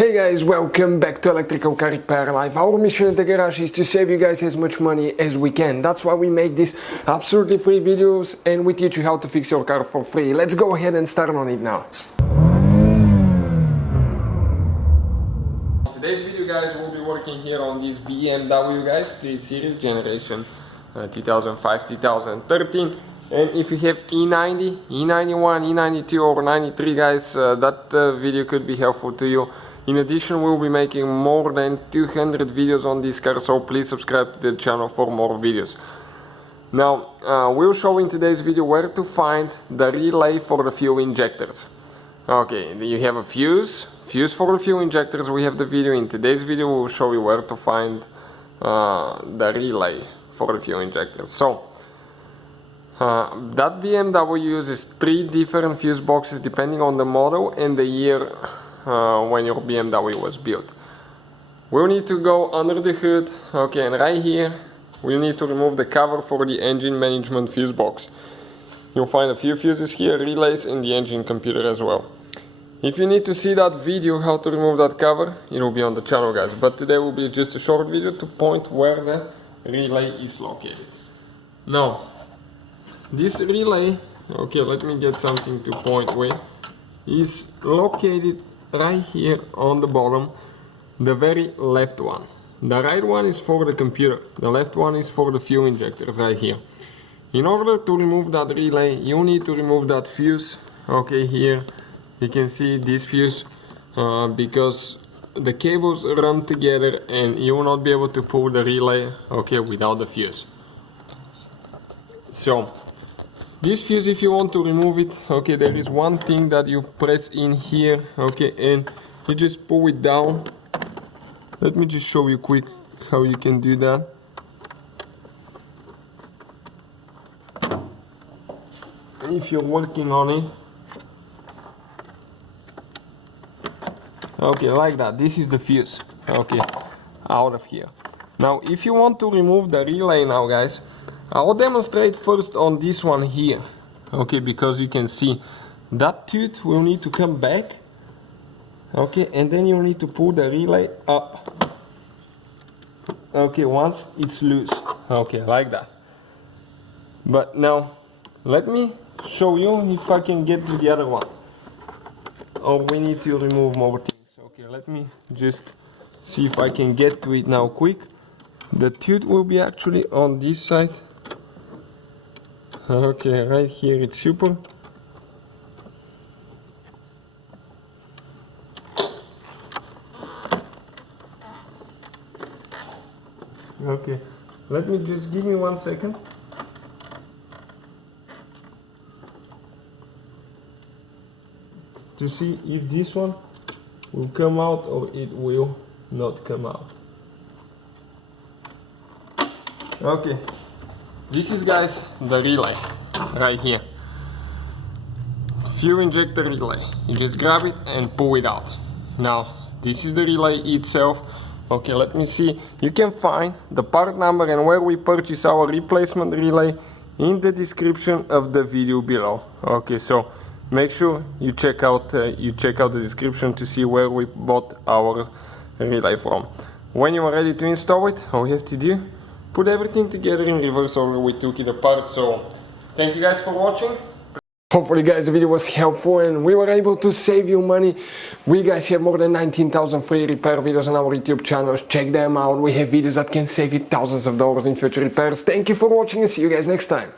Hey guys, welcome back to Electrical Car Repair Live. Our mission at the garage is to save you guys as much money as we can. That's why we make these absolutely free videos and we teach you how to fix your car for free. Let's go ahead and start on it now. In today's video guys, we'll be working here on this BMW guys, 3 Series generation 2005-2013. And if you have E90, E91, E92 or 93 guys, that video could be helpful to you. In addition, we'll be making more than 200 videos on this car, so please subscribe to the channel for more videos. Now, we'll show in today's video where to find the relay for the fuel injectors. Okay, you have a fuse for the fuel injectors. We have the video. In today's video, we'll show you where to find the relay for the fuel injectors. So, that BMW uses 3 different fuse boxes depending on the model and the year when your BMW was built. We'll need to go under the hood, okay, and right here we need to remove the cover for the engine management fuse box. You'll find a few fuses here, relays, and the engine computer as well. If you need to see that video how to remove that cover, it will be on the channel guys, but today will be just a short video to point where the relay is located. Now, this relay, okay, let me get something to point with, is located right here on the bottom, the very left one. The right one is for the computer, the left one is for the fuel injectors right here. In order to remove that relay, you need to remove that fuse. Okay, here you can see this fuse because the cables run together and you will not be able to pull the relay, okay, without the fuse. So this fuse, if you want to remove it, okay, there is one thing that you press in here, okay, and you just pull it down. Let me just show you quick how you can do that. If you're working on it, okay, like that. This is the fuse, okay, out of here. Now, if you want to remove the relay now, guys, I'll demonstrate first on this one here, okay, because you can see that tooth will need to come back, okay, and then you need to pull the relay up, okay, once it's loose, okay, like that. But now, let me show you if I can get to the other one, or we need to remove more things. Okay, let me just see if I can get to it now quick. The tooth will be actually on this side. Okay, right here it's super. Okay, let me just give me 1 second. To see if this one will come out or it will not come out. Okay. This is, guys, the relay, right here. Fuel injector relay. You just grab it and pull it out. Now, this is the relay itself. Okay, let me see. You can find the part number and where we purchase our replacement relay in the description of the video below. Okay, so make sure you check out the description to see where we bought our relay from. When you are ready to install it, all you have to do, put everything together in reverse order we took it apart. So thank you guys for watching. Hopefully guys the video was helpful and we were able to save you money. We guys have more than 19,000 free repair videos on our YouTube channels. Check them out. We have videos that can save you thousands of dollars in future repairs. Thank you for watching and see you guys next time.